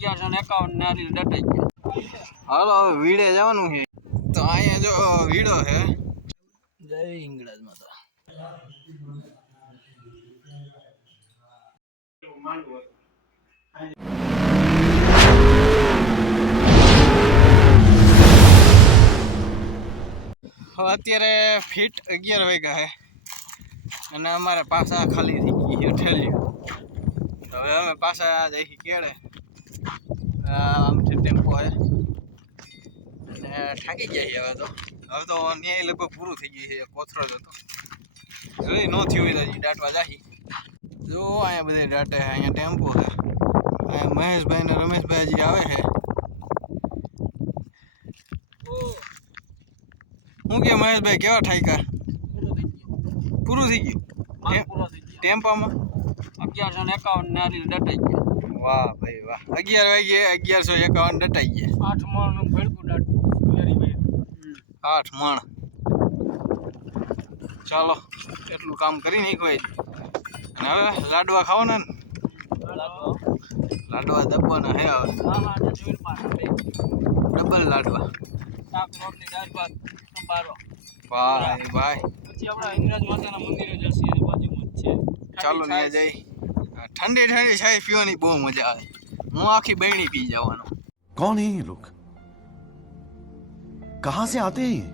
1151 નારી ડટાઈ ગયા. હાલો હવે વીડે જવાનું છે તો અહીંયા જો વીડો છે. જય હિંગળાજ માતા. અત્યારે ફીટ 11 વાગ્યા છે અને અમારે પાછા ખાલી થઈ ગઈ ઠેલ્યું. હવે અમે પાછા જઈ કેળે. આમથી ટેમ્પો છે અને થાકી ગયા છે. હવે તો ન્યાય લગભગ પૂરું થઈ ગયું છે. કોથરો જ હતો જોઈ ન થયું હોય તો દાટવા જાહી. જો અહીંયા બધે દાટે છે. અહીંયા ટેમ્પો છે. અહીંયા મહેશભાઈ ને રમેશભાઈ હજી આવે છે. શું કે મહેશભાઈ કેવા ઠાઈકા? પૂરું થઈ ગયું ટેમ્પામાં 1151 નારી ડટાઈ ગયા. વાહ ભાઈ વાહ. 11 વાગે 1151 ડટાઈ ગયા. 8 મણનું ભડકું દાટું. 8 મણ. ચાલો એટલું કામ કરી નાખ્યું. અને હવે લાડવા ખાવાના ને? લાડવા દબાના હે હવે. ડબલ લાડવા. શાક રોટલી દાળ ભાત સંભારો. ભાઈ ભાઈ પછી આપણા હિંગળાજ માતાના મંદિરે જશે બાજુમાં જ છે. ચાલો ત્યાં જઈ. ઠંડી ઠંડી ચાય પીવાની બહુ મજા આવે. હું આખી બહેણી પી જવાનો. कौन है ये लोग? कहां से आते हैं?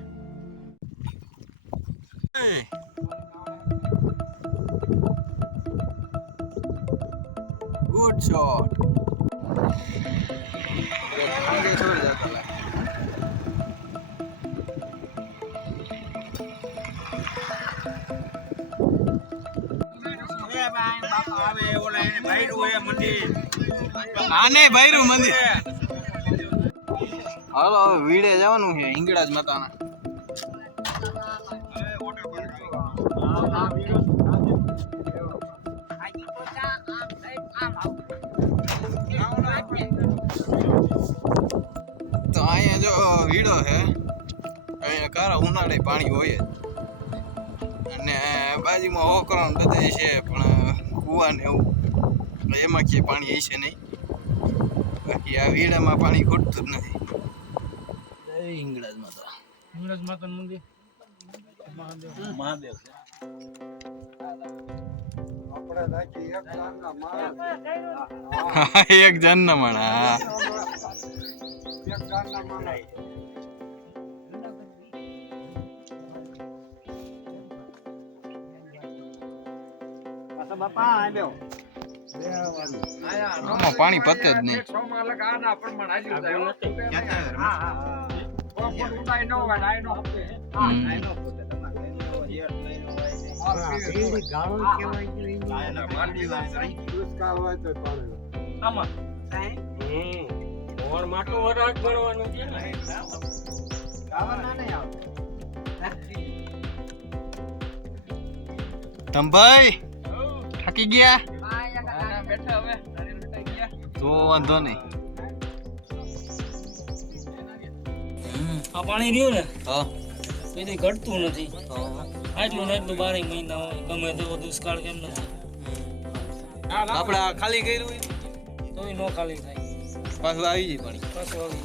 Good shot. आगे छोड़ जाता है. આને ભૈરું મંદિર. હાલો હવે વીડે જવાનું છે હિંગળાજ માતાના. તો અહીંયા જો વીડો છે. અહીંયા કારા ઉનાળે પાણી હોય જ. અને બાજુમાં હોકરણ બધા છે પણ કુવા ને એવું એમાં ક્યાંય પાણી હશે નહીં. બાકી આ વીડામાં પાણી ખૂટતું જ નથી. જય હિંગળાજ માતા. હિંગળાજ માતાનું મંદિર મહાદેવ એક જન ના માણા. આમાં પાણી પતે જ નહીં. તંભાઈ થાકી ગયા તો વાંધો નહીં. આ પાણી રહ્યું ને હા કદી ઘટતું નથી. આટલું ને એટલું 12 મહિના હોય ગમે તેવો દુષ્કાળ કેમ નથી. આપણે ખાલી કર્યું હોય તોય નો ખાલી થાય. પાછું આવી જાય પાણી. પાછું આવી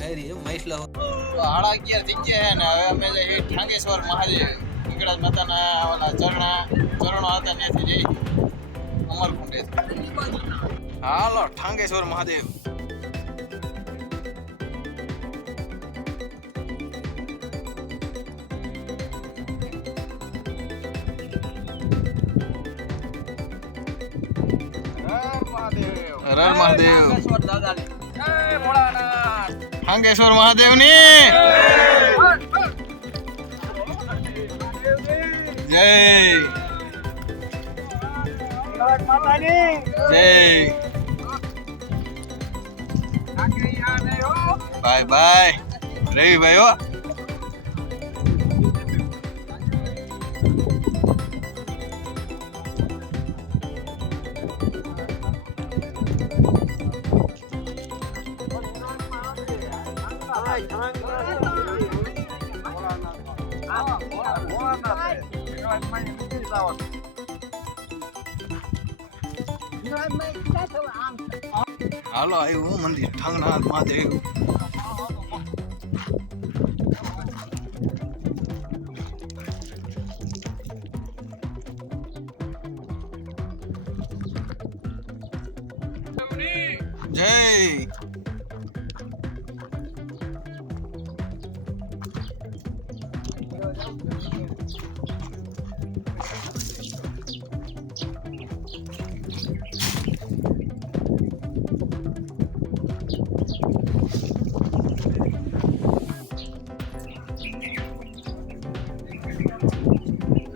જાય. મૈસલા 11:30 થઈ ગયા ને હવે અમે જઈએ ઠાંગેશ્વર મહાદેવ. હિંગળાજ માતાના ઓલા ચરણો હતા ત્યાંથી જઈ અમરકુંડે. હાલો ઠાંગેશ્વર મહાદેવ. હર મહાદેવ. ઠાંગેશ્વર મહાદેવ ની જય. જય. બાય બાય રવિભાઈ હો. હાલો આવ્યું મંદિર ઠંગનાથ મહાદેવ. જય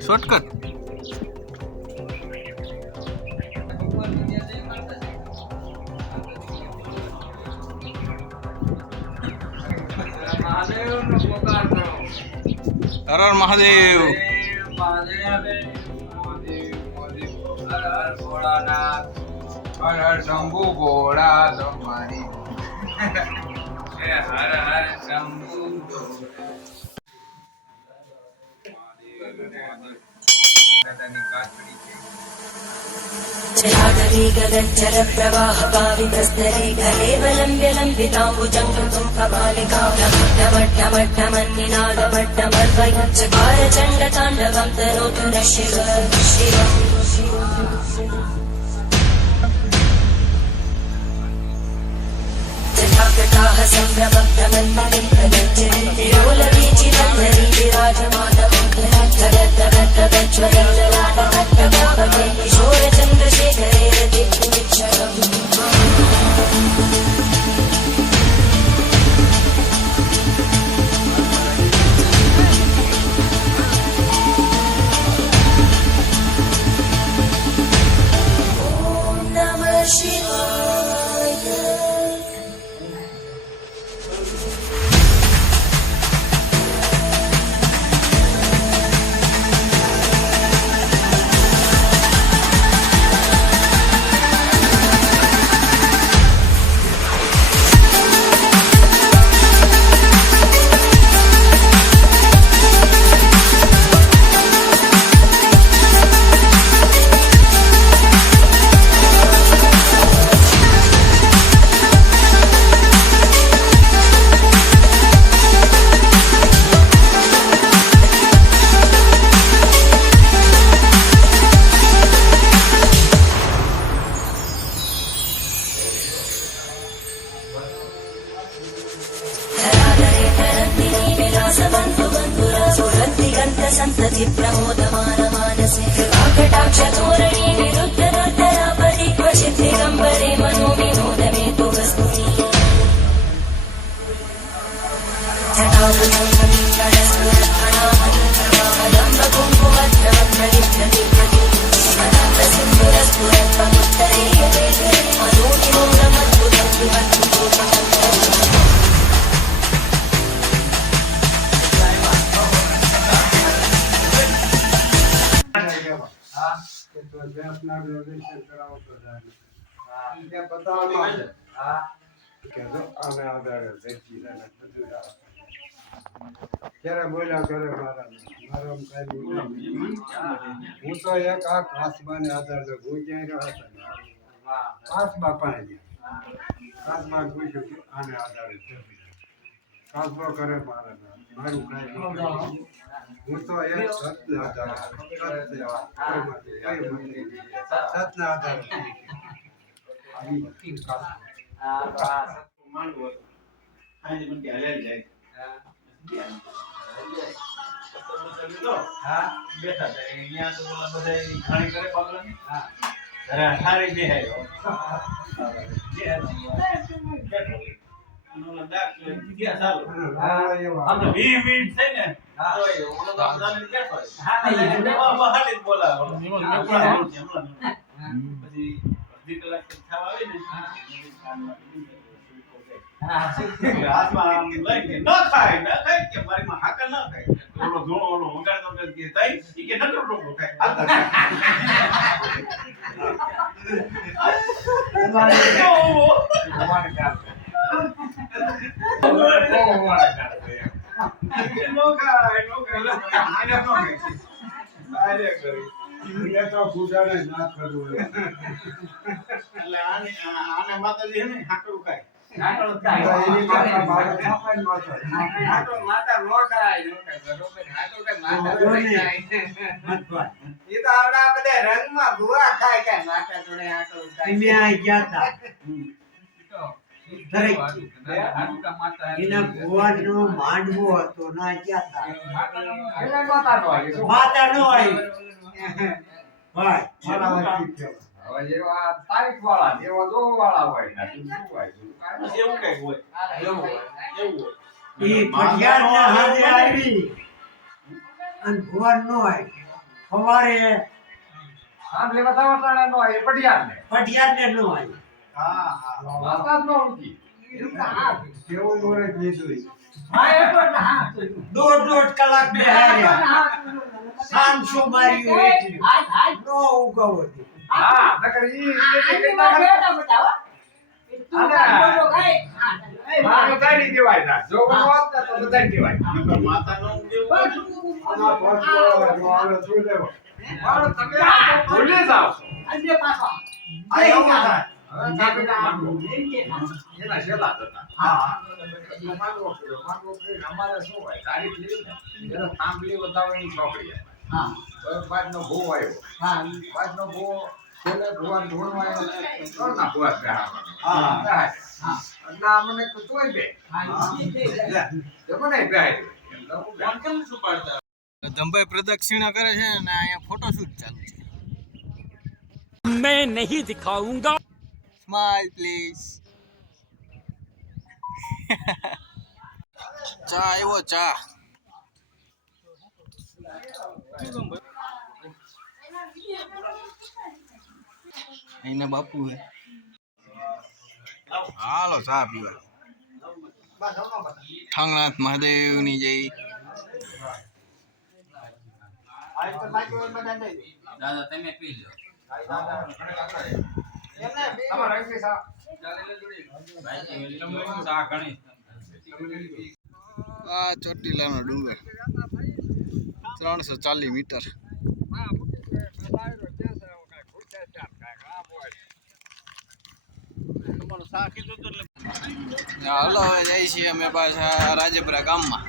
શોર્ટકટ. હર હર મહાદેવ. હર હર શંભુ ભોળા તમારી હર હર શંભુ जलाधरी गगनचर प्रवाह पावितस्तरे कलेवलम्ब्य लम्बिताम्बुजं कृतं कपालिकाव्यमट्टमट्टमन्निनादमट्टमर्वयच्चकार चण्डताण्डवं तनोतु नः शिव जटाकटाः सम्भ्रमभ्रमन्मलिं प्रगञ्जलिरोलवीचिवल्लरी विराजमानवं धरद्धरद्धरद्धरज्ज्वलल्ललाटकट्टभावके किशोरचन्द्रशेखरे रतिक्षणम् ॐ नमः शिवाय. सन्तति प्रमोदमानमानसे कृपाकटाक्षतोरणी विरुद्धदर्दरापरि क्वचित् दिगम्बरे मनो विनोदमेतु वस्तुनि ક્યારે બોલ્યા કરે મારા કઈ હું તો એક આ કાસબા ને આધારે હું ક્યાંય રહ્યો કાસબા પાસે કાસબા પૂછ્યું આને આધારે કાસબો કરે મારું કઈ હું તો એક સતને આધારે સતને આધારે તો પૂજાને ના કરવું નાટો કાંઈ. એની માતા મારે છાપાની માતા. નાટો માતા નો થાય, નો થાય. બરોબર. નાટો કાંઈ માતા નો થાય. મતભાઈ. એ તો આવડા બધા રંગમાં ભૂવા થાય કાંઈ માતા જોડે આટો થાય. તમે આ ગયા હતા દરેક હાડુકા માતા એના ભુવાનો માંડવો હતો ના ગયા હતા એને માતા નો આવી. માતા નો આવી ભાઈ મારા વાતચીત કહેવાય. હવે જેવા તારીખ વાળા એવા જો વાળા હોય ને શું હોય એવું કઈ હોય ઈ ફટિયાર ને હાથે આવી અને ભુવન નો આવી સવારે આમ લેવા તાવટાણા નો આવે પટિયાર ને ફટિયાર ને નો આવી માતા નો ઉઠી કેવું નોરે લીધું દોઢ કલાક બેહાર્યા સામસો માર્યું એટલું નો ઉગવ હતી હા નકર ઈ મારો ગાડી દેવાય ના જો હોત ને તો બધાય દેવાય આના પાછો મારો શું લેવો મારો તમે ભૂલી જાવ છો આ એવું થાય હવે કાપીને માંગો એના શેલા હતા હા માંગો કે અમારે શું હોય તારીખ લીધી ને એનો થાંભલી બતાવવાની છોકરી હા બાજનો ભૂ આવ્યો હા બાજનો ભૂ છેલ્લે ભુવાન ઢૂંઢવા આવ્યો ના ભુવા હા. હા એટલે અમને તોય બે મને બેહાય ધમભાઈ પ્રદક્ષિણા કરે છે ને અહીંયા ફોટોશૂટ ચાલુ છે. मैं नहीं दिखाऊंगा. Smile please. ચા આવ્યો ચા. એને બાપુ હે. હાલો ચા પીવા. ઠાંગનાથ મહાદેવની જય. દાદા તમે પી લો. આ ચોટીલાનો ડુંગર 340 મીટર. હાલો હવે જઈએ છીએ અમે પાછા રાજપરા ગામમાં.